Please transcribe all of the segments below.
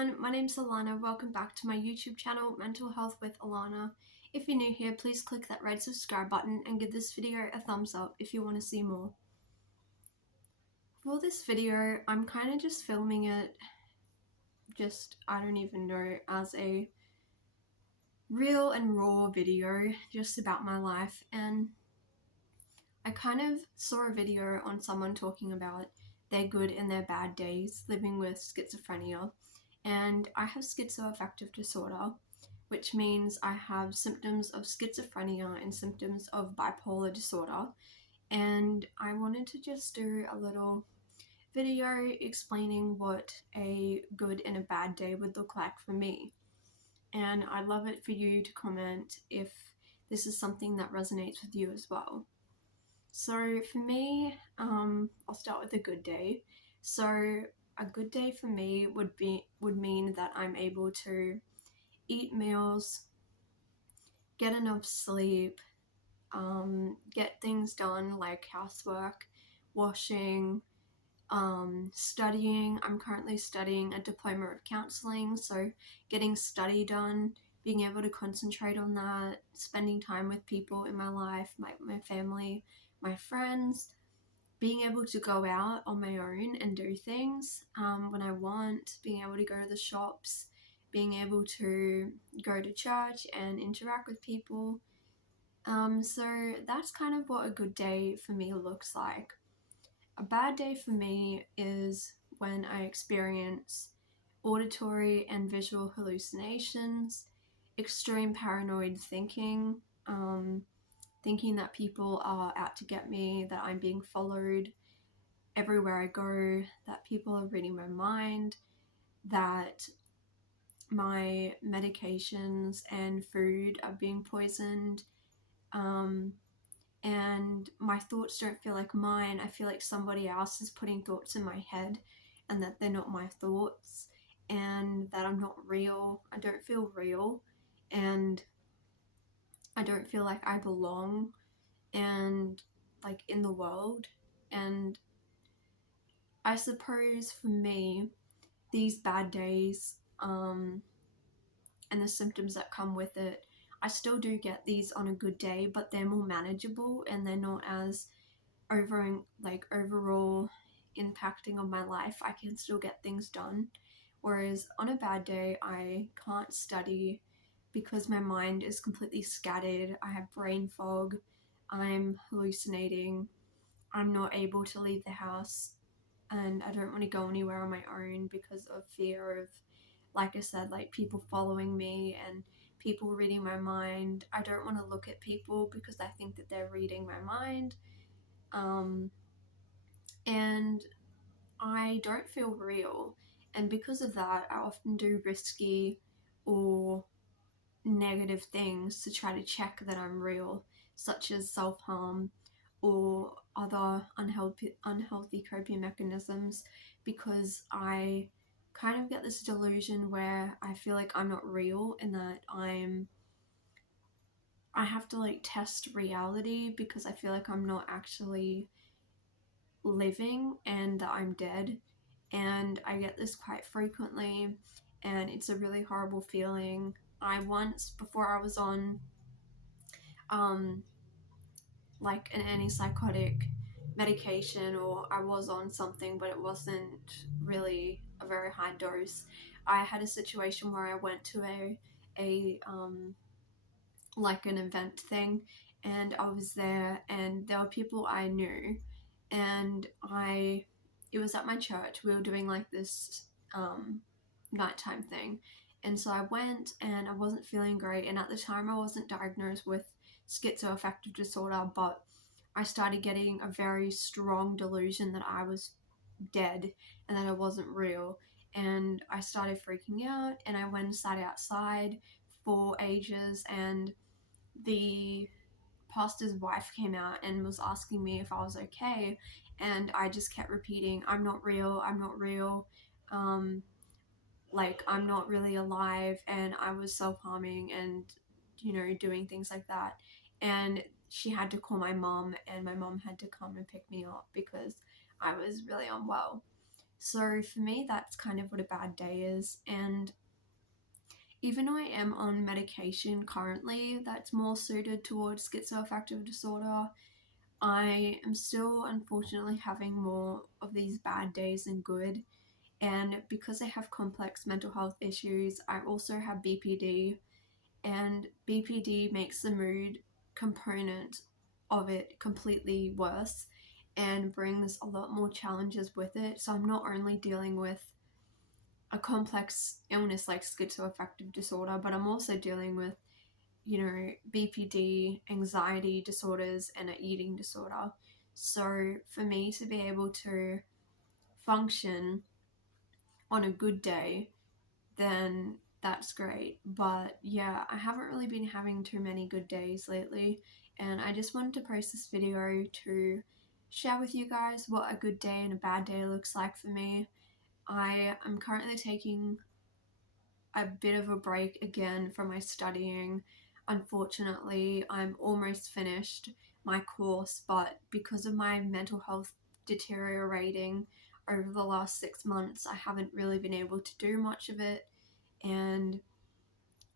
everyone, my name's Alana. Welcome back to my YouTube channel, Mental Health with Alana. If you're new here, please click that red subscribe button and give this video a thumbs up if you want to see more. For this video, I'm kind of just filming it, I don't even know, as a real and raw video just about my life. And I kind of saw a video on someone talking about their good and their bad days living with schizophrenia. And I have schizoaffective disorder, which means I have symptoms of schizophrenia and symptoms of bipolar disorder. And I wanted to just do a little video explaining what a good and a bad day would look like for me. And I'd love it for you to comment if this is something that resonates with you as well. So for me, I'll start with a good day. So a good day for me would mean that I'm able to eat meals, get enough sleep, get things done like housework, washing, studying. I'm currently studying a diploma of counseling, so getting study done, being able to concentrate on that, spending time with people in my life, my family, my friends, being able to go out on my own and do things when I want, being able to go to the shops, being able to go to church and interact with people. So that's kind of what a good day for me looks like. A bad day for me is when I experience auditory and visual hallucinations, extreme paranoid thinking, thinking that people are out to get me, that I'm being followed everywhere I go, that people are reading my mind, that my medications and food are being poisoned, and my thoughts don't feel like mine. I feel like somebody else is putting thoughts in my head and that they're not my thoughts, and that I'm not real. I don't feel real, and I don't feel like I belong and like in the world. And I suppose for me, these bad days and the symptoms that come with it, I still do get these on a good day, but they're more manageable and they're not as overall impacting on my life. I can still get things done. Whereas on a bad day, I can't study because my mind is completely scattered. I have brain fog. I'm hallucinating. I'm not able to leave the house, and I don't want to go anywhere on my own because of fear of, like I said, like people following me and people reading my mind. I don't want to look at people because I think that they're reading my mind. And I don't feel real. And because of that, I often do risky or negative things to try to check that I'm real, such as self-harm or other unhealthy coping mechanisms, because I kind of get this delusion where I feel like I'm not real and that I have to like test reality because I feel like I'm not actually living and that I'm dead. And I get this quite frequently, and it's a really horrible feeling. I once, before I was on like an antipsychotic medication, or I was on something but it wasn't really a very high dose, I had a situation where I went to a like an event thing, and I was there and there were people I knew, and it was at my church. We were doing like this nighttime thing, and so I went and I wasn't feeling great, and at the time I wasn't diagnosed with schizoaffective disorder, but I started getting a very strong delusion that I was dead and that I wasn't real, and I started freaking out, and I went and sat outside for ages, and the pastor's wife came out and was asking me if I was okay, and I just kept repeating, I'm not real, I'm not real, like I'm not really alive, and I was self-harming and doing things like that. And she had to call my mom, and my mom had to come and pick me up because I was really unwell. So for me, that's kind of what a bad day is. And even though I am on medication currently that's more suited towards schizoaffective disorder, I am still unfortunately having more of these bad days than good. And because I have complex mental health issues, I also have BPD, and BPD makes the mood component of it completely worse and brings a lot more challenges with it. So I'm not only dealing with a complex illness like schizoaffective disorder, but I'm also dealing with, BPD, anxiety disorders, and an eating disorder. So for me to be able to function on a good day, then that's great. But yeah, I haven't really been having too many good days lately, and I just wanted to post this video to share with you guys what a good day and a bad day looks like for me. I am currently taking a bit of a break again from my studying. Unfortunately, I'm almost finished my course, but because of my mental health deteriorating over the last 6 months, I haven't really been able to do much of it. And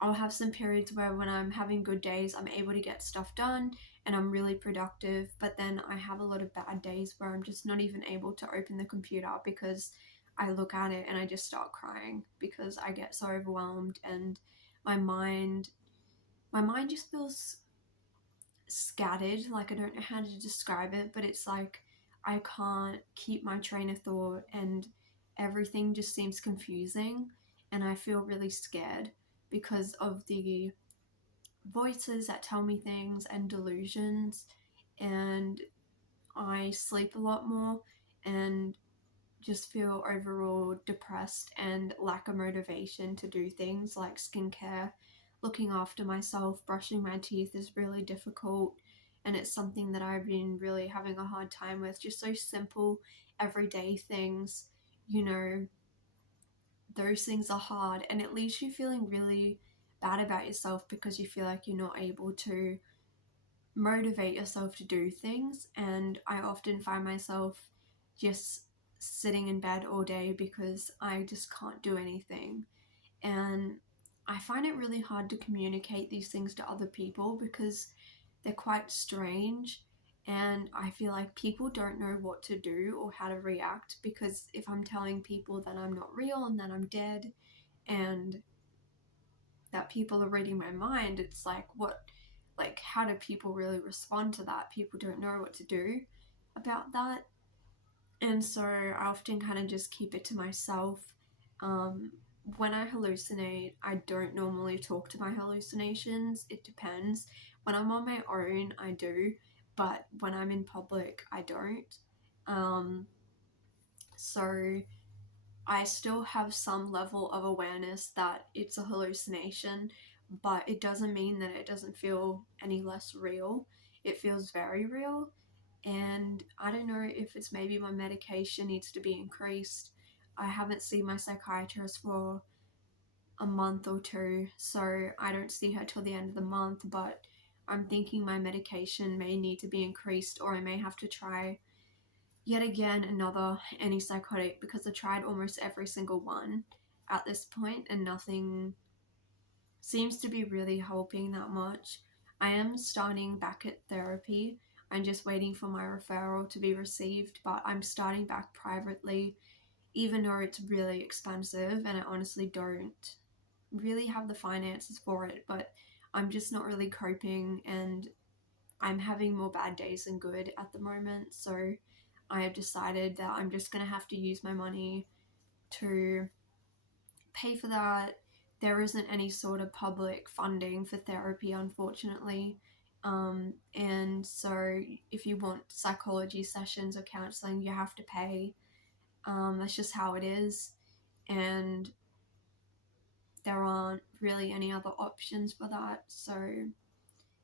I'll have some periods where when I'm having good days, I'm able to get stuff done and I'm really productive. But then I have a lot of bad days where I'm just not even able to open the computer because I look at it and I just start crying because I get so overwhelmed, and my mind my mind just feels scattered. Like, I don't know how to describe it, but it's like I can't keep my train of thought and everything just seems confusing, and I feel really scared because of the voices that tell me things and delusions. And I sleep a lot more and just feel overall depressed and lack of motivation to do things like skincare. Looking after myself, brushing my teeth is really difficult, and it's something that I've been really having a hard time with. Just so simple, everyday things, you know, those things are hard, and it leaves you feeling really bad about yourself because you feel like you're not able to motivate yourself to do things. And I often find myself just sitting in bed all day because I just can't do anything. And I find it really hard to communicate these things to other people because they're quite strange. And I feel like people don't know what to do or how to react, because if I'm telling people that I'm not real and that I'm dead and that people are reading my mind, it's like, how do people really respond to that? People don't know what to do about that. And so I often kind of just keep it to myself. When I hallucinate, I don't normally talk to my hallucinations. It depends. When I'm on my own, I do, but when I'm in public, I don't. So I still have some level of awareness that it's a hallucination, but it doesn't mean that it doesn't feel any less real. It feels very real, and I don't know if it's maybe my medication needs to be increased. I haven't seen my psychiatrist for a month or two, so I don't see her till the end of the month, but I'm thinking my medication may need to be increased, or I may have to try yet again another antipsychotic, because I tried almost every single one at this point and nothing seems to be really helping that much. I am starting back at therapy. I'm just waiting for my referral to be received, but I'm starting back privately, even though it's really expensive and I honestly don't really have the finances for it. But I'm just not really coping, and I'm having more bad days than good at the moment. So I have decided that I'm just going to have to use my money to pay for that. There isn't any sort of public funding for therapy, unfortunately. And so if you want psychology sessions or counseling, you have to pay. That's just how it is. And there aren't really any other options for that. So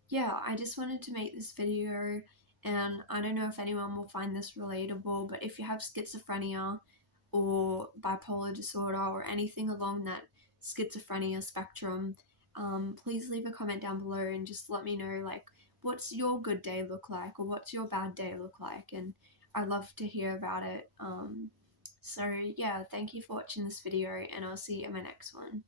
yeah, I just wanted to make this video, and I don't know if anyone will find this relatable, but if you have schizophrenia or bipolar disorder or anything along that schizophrenia spectrum, please leave a comment down below and just let me know, like, what's your good day look like, or what's your bad day look like, and I love to hear about it. So yeah, thank you for watching this video and I'll see you in my next one.